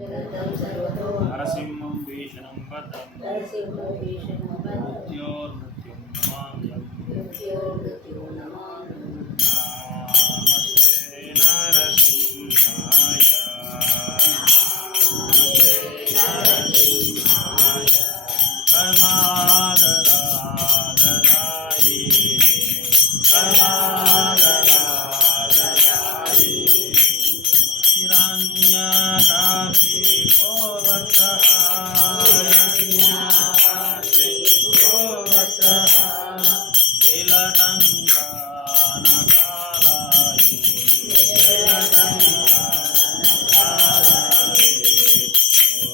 नरसिंहं भीषणं वदं मृत्योर्मृत्युं नमाम्यहम् नमस्ते नरसिंहाय परमादरादराय परमादरादराय हिरण्यकाशिपो वचः हिरण्यकाशिपो वचः नीलकण्ठानकालाय नीलकण्ठानकालाय ओ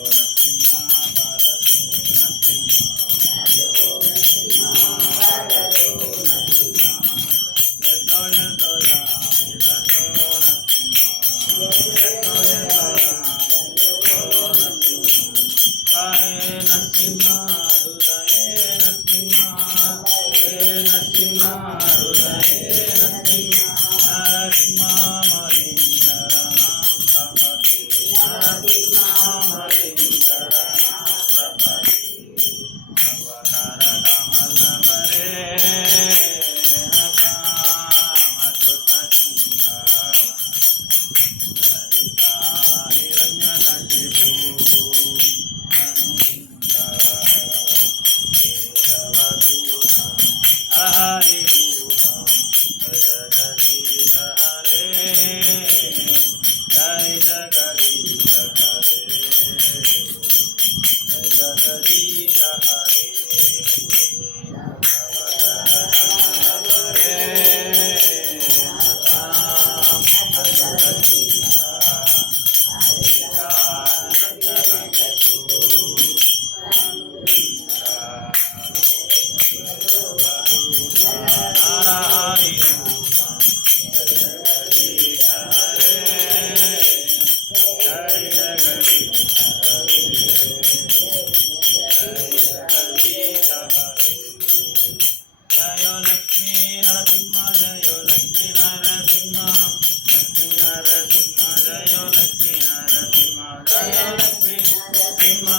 नरसिंह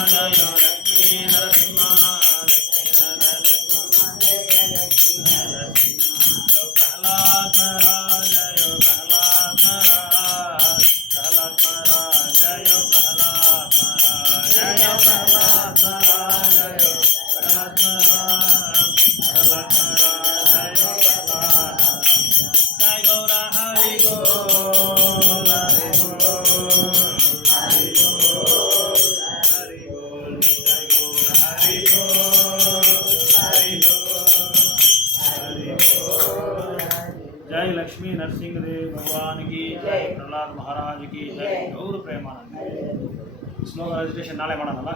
भरतो जय लक्ष्मी नरसिंह देव भगवान की जय प्रहलाद महाराज की जय गौर प्रेमानंद श्लोक रजिस्ट्रेशन नाले ಮಾಡೋಣಲ್ಲ